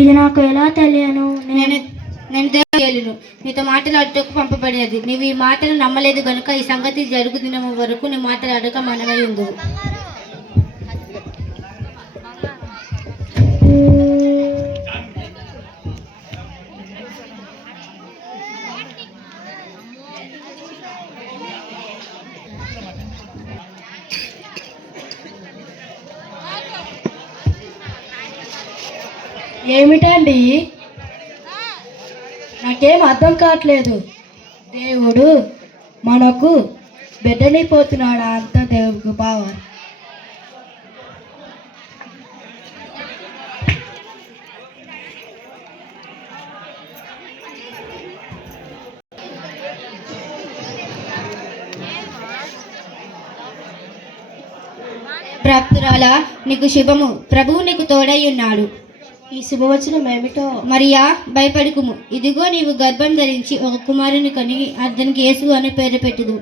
ఇది నాకు ఎలా తెలియను? నేను దేవుని నీతో మాట్లాడుటకు పంపబడినది. నీవు ఈ మాటలు నమ్మలేదు గనుక ఈ సంగతి జరుగుతున్న వరకు నీ మాట్లాడక మనమై ఉండు. ఏమిటండి? నాకేం అర్థం కావట్లేదు. దేవుడు మనకు బిడ్డనైపోతున్నాడా? అంత దేవుడికి భావం. ప్రాప్తురాలా, నీకు శుభము. ప్రభువు నీకు తోడై ఉన్నాడు. ఈ శుభవచనం ఏమిటో? మరియా, భయపడుకుము. ఇదిగో నీవు గర్భం ధరించి ఒక కుమారుని కొని అతనికి యేసు అనే పేరు పెట్టుదు.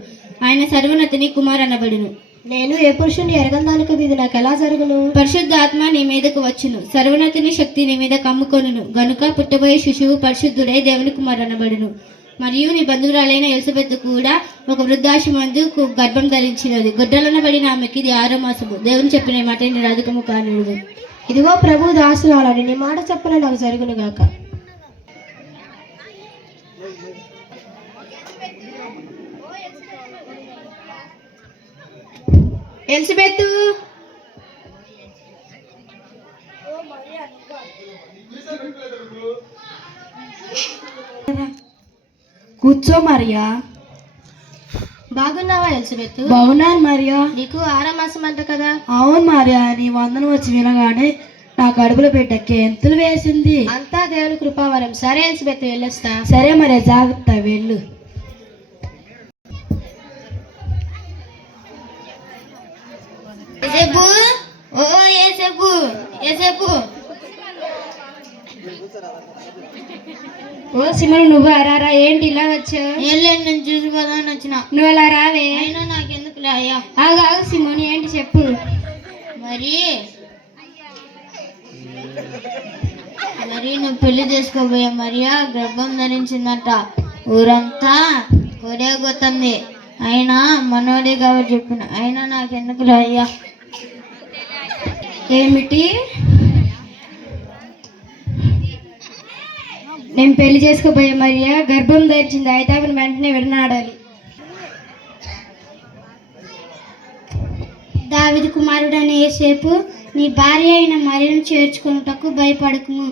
ఆయన సర్వోన్నతుని కుమారు అనబడును. నేను ఏ పురుషుని ఎరగందానికి ఇది నాకు ఎలా జరుగును? పరిశుద్ధాత్మ నీ మీదకు వచ్చును. సర్వోన్నతుని శక్తి నీ మీద కమ్ముకొనును గనుక పుట్టబోయే శిశువు పరిశుద్ధుడై దేవుని కుమారు అనబడును. మరియు నీ బంధువురాలైన ఎలిజబెత్ కూడా ఒక వృద్ధాశ్రమందు గర్భం ధరించినది. గొడ్డలనబడిన ఆమెకి ఇది 6వ మాసము. దేవుని చెప్పిన మాట నేను అధికము కానుడు. ఇదిగో ప్రభు దాసులాలని నీ మాట చెప్పలే నాకు జరుగును గాక. ఎలిజబెత్, కూర్చో మరియా. బాగున్నావా ఎలిజబెత్? బాగున్నాను మరియా. నీకు 6వ మాసం అంట కదా? అవును మరియా. నీ వందనం వచ్చి వినగానే నా కడుపులో బిడ్డకి ఎంతులు వేసింది. అంతా దేవుని కృపావరం. సరే ఎలిజబెత్, వెళ్ళొస్తా. సరే మరి, జాగ్రత్త, వెళ్ళు. ఓ సిమరు, నువ్వు అరారా? ఏంటి ఇలా వచ్చావు? ఏం లేదు, నేను చూసిపోదామని వచ్చిన. నువ్వు అలా రావే. అయినా నాకెందుకు అయ్యా. ఆగు సిమోని, ఏంటి చెప్పు. మరి నువ్వు పెళ్లి చేసుకోబోయా మరియా గర్భం ధరించిందట. ఊరంతా కొరేగొత్తుంది. అయినా మనోడే కాబట్టి చెప్పిన. అయినా నాకెందుకు అయ్యా. ఏమిటి? నేను పెళ్లి చేసుకోబోయే మరియా గర్భం ధరించింది. అయితే ఆమెను వెంటనే విడనాడాలి. దావీదు కుమారుడైన యేసేపు, నీ భార్య అయిన మరియను చేర్చుకొనుటకు భయపడకుము.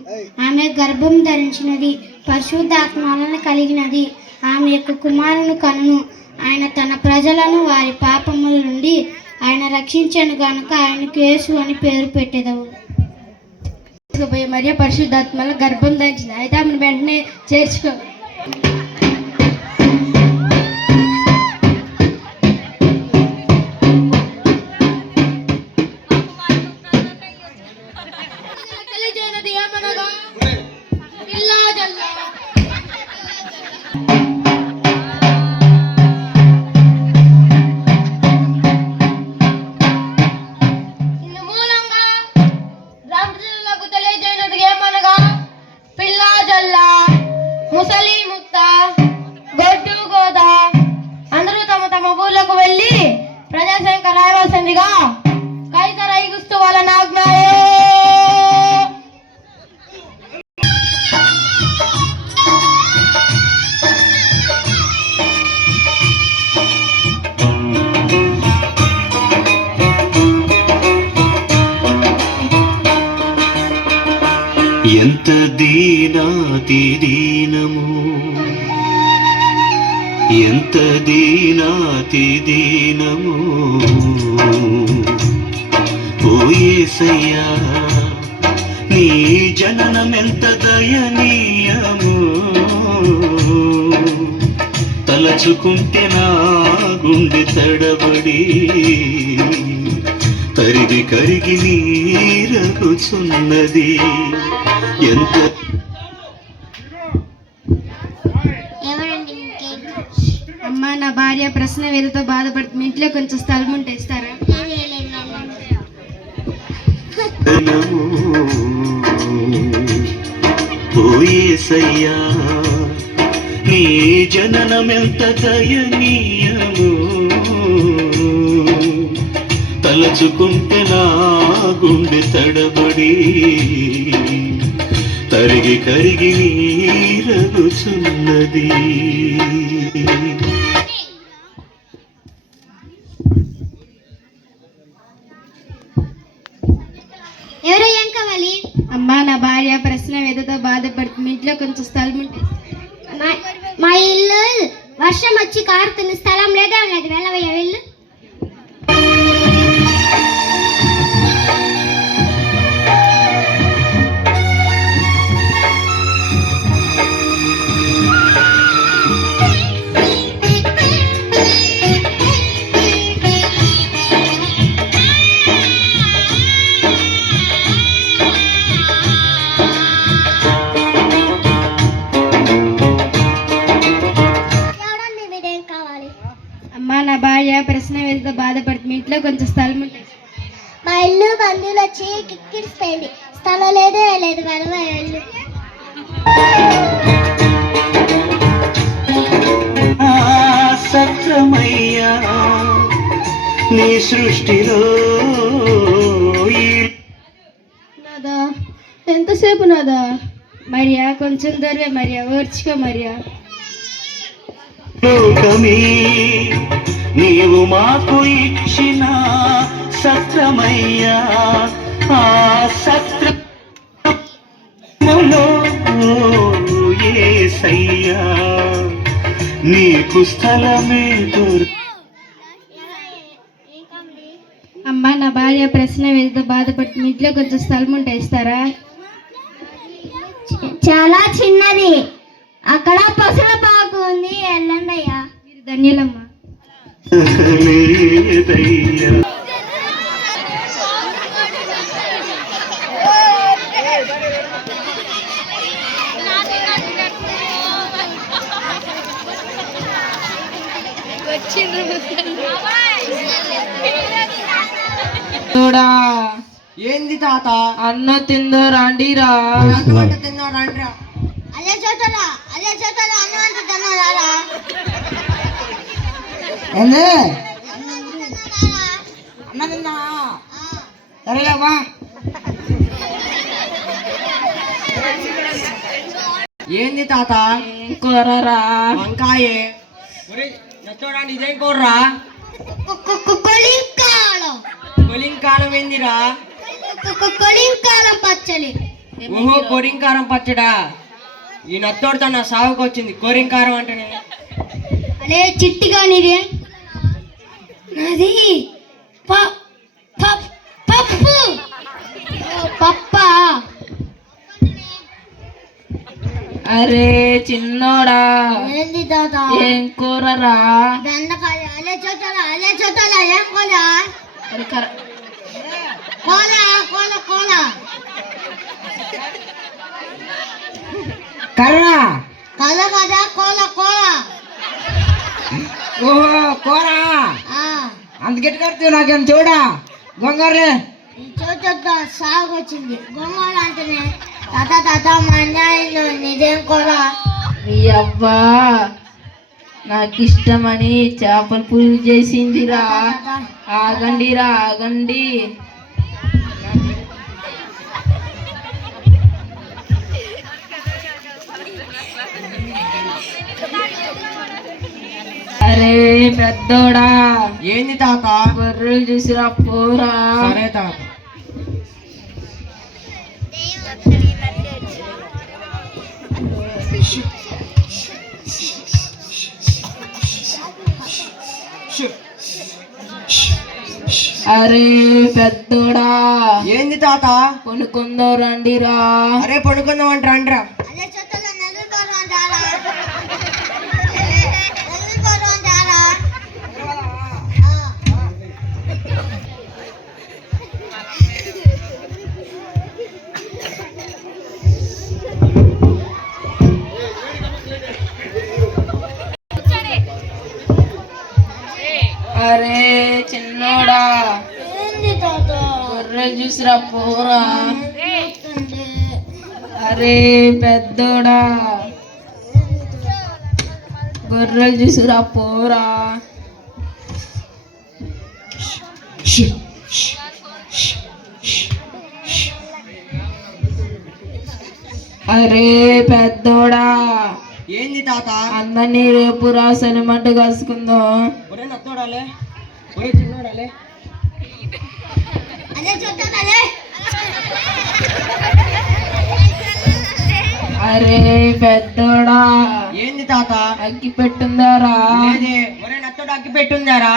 ఆమె గర్భం ధరించినది, పరిశుద్ధాత్మలను కలిగినది. ఆమె యొక్క కుమారుని కనును. ఆయన తన ప్రజలను వారి పాపముల నుండి ఆయన రక్షించను గనుక ఆయనకు యేసు అని పేరు పెట్టెదవు. మరియ పరిశుద్ధాత్మల గర్భం ధరించింది. అయితే ఆమెను వెంటనే చేర్చుకో. ముసలి ముక్త గొడ్డు గోద అందరూ తమ తమ ఊర్లకు వెళ్ళి ప్రజాసంఖ్య రాయవలసిందిగా కైసర ఐగుస్తు వాళ్ళ ఆజ్ఞాయే. ఎంత దీనాతి దీనము, ఎంత దీనాతి దీనము ఓ యేసయ్యా, నీ జననమెంత దయనీయము. తలచుకుంటే నా గుండె తడబడి కరిగి కరిగి నీరగుచున్నది. ఎంత అమ్మా, నా భార్య ప్రశ్న వేదతో బాధపడుతుంది. ఇంట్లో కొంచెం స్థలం ఉంటే ఇస్తారా? ఓ యేసయ్యా నీ జననమెంత దయనీయము తలచుకుంటే నా గుండె తడబడి తరిగి కరిగి నీరగుచున్నది. ఎవరో ఏం కావాలి? అమ్మా, నా భార్య ప్రశ్న వేదతో బాధపడుతుంది. ఇంట్లో కొంచెం స్థలం ఉంటే. మా ఇల్లు వర్షం వచ్చి కారుతున్న స్థలం లేదా లేదు, వెళ్ళవయ్యా వెళ్ళు. అమ్మా, నా భార్య ప్రశ్న వేదతో బాధపడుతుంది. ఇంట్లో కొంచెం స్థలం ఉంటే. మా ఇల్లు బంధువులు వచ్చి కిక్కిరిసిపోయింది, స్థలం లేదే లేదు, వెళ్ళవయ్యా వెళ్ళు. సత్రమయ్యా నీ సృష్టిలో నాదా, ఎంతసేపు నాదా? మరియా, కొంచెం దూరమే మరియా, ఓర్చుకో మరియా. లోకమే నీవు మాకు ఇచ్చిన సత్రమయ్యా, ఆ సత్రములో యేసయ్యా నీకు స్థలమే అమ్మా, నా భార్య ప్రశ్న వేదతో బాధపడుతుంది. ఇంట్లో కొంచెం స్థలం ఉంటే ఇస్తారా? చాలా చిన్నది, అక్కడ పసుల పాకు ఉంది, వెళ్ళండి అయ్యా. మీరు ధన్యులమ్మా. లేదయ్యా. ఏంది తాత? అన్న తిందో రాండిరా. తిన్నా రండిరా. అదే చోటలా అన్నం అంటే తిన్నారా? ఏంది అన్న తిన్నా? సరేలేమ్మా. ఏంది తాత? కూరరా. వంకాయే. చూడండి, ఇదేం కూరరా? కొలింకారం ఏందిరా? కొలింకాలం పచ్చడి. ఓహో, కొరింకారం పచ్చడా? ఈ నత్తోడితో నా సాగుకు వచ్చింది కొరింకారం అంటేనే. అదే చిట్టిగా నీదే. నాది పప్పు. పప్పా? అరే చిన్నోడా, ఏంది తాత? ఏం కూరరా? బెండకాయ. అదే చోటలా ఏం కూర? కోల కర్రా? కల కదా, కోల. ఓహో, కూర. అంత గట్టి కడుతూ నాకేం చూడా గొంగర్లే. చోట సాగు వచ్చింది. గొంగళ అంటేనే తాత మా అన్యాయంలో నిజేం కూర? నీ అవ్వా నాకు ఇష్టమని చేపల పులుసు చేసిందిరా. ఆగండిరా, ఆగండి. అరే పెద్దోడా, ఏంది తాత? గొర్రెలు చూసిరా పోరా. సరే తాత. అరే పెద్దోడా, ఏంది తాత? కొనుక్కుందో రండిరా. అరే పడుకుందాం అంటే రండిరా. అదే చోటలో నెల్లిపోరు అంటారా? అరే చిన్నోడా, ఏంది తాత? గొర్రెలు చూసిరా పోరా. అరే పెద్దోడా, గొర్రెలు చూసురా పోరా. అరే పెద్దోడా, ఏంది తాత? అందరినీ రేపు రాసనమంట కలుసుకుందాం. ఒరే నత్తోడాలే, ఒరే చిన్నోడాలే. అరే పెద్దోడా, ఏంది తాత? అగ్గి పెట్టుందారా? లేదే. ఒరే నత్తోడు అగ్గి పెట్టుందారా?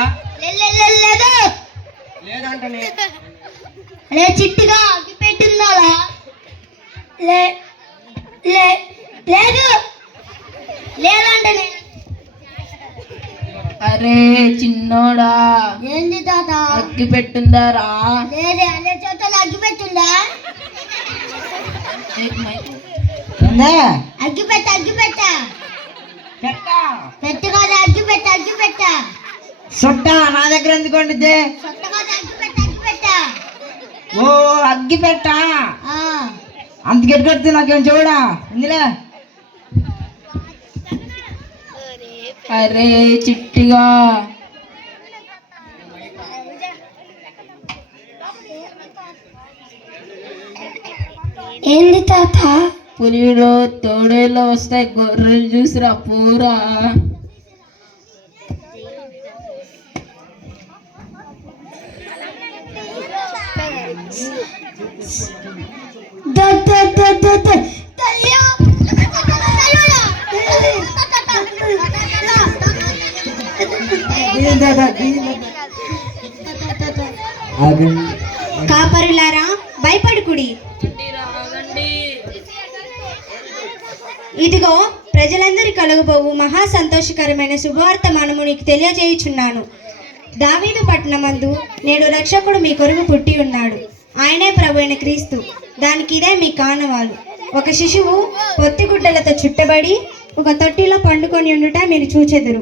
లేదంటనే. అరే చిట్టుగా అగ్గి పెట్టిందా? లేదు లేదంటే. అరే చిన్నోడా, ఏంది తాత? అగ్గి పెట్టుందారా? లేదే. అదే చోట అగ్గి పెట్టిందా? అగ్గి పెట్ట పెట్టు కదా, అగ్గి పెట్ట సొట్ట నా దగ్గర ఎందుకు వండితే? సొట్ట కదా, అగ్గి పెట్ట ఓ అగ్గి పెట్ట. ఆ. అంత గట్టి నాకేం చూడా ఇందులో. అరే చిట్టిగా, ఏంది తాత? పులిలో తోడేలో వస్తాయి, గొర్రెలు చూసిరా పూరా. కాపరులారా భయపడుకుడి. ఇదిగో ప్రజలందరి కలుగుబోవు మహా సంతోషకరమైన శుభవార్తమానము నీకు తెలియజేయుచున్నాను. దావీదు పట్టణమందు నేడు రక్షకుడు మీ కొరకు పుట్టి ఉన్నాడు. ఆయనే ప్రభు అయిన క్రీస్తు. దానికి ఇదే మీ కానవాలు. ఒక శిశువు పొత్తిగుడ్డలతో చుట్టబడి ఒక తొట్టిలో పండుకొని ఉండుట మీరు చూచెదరు.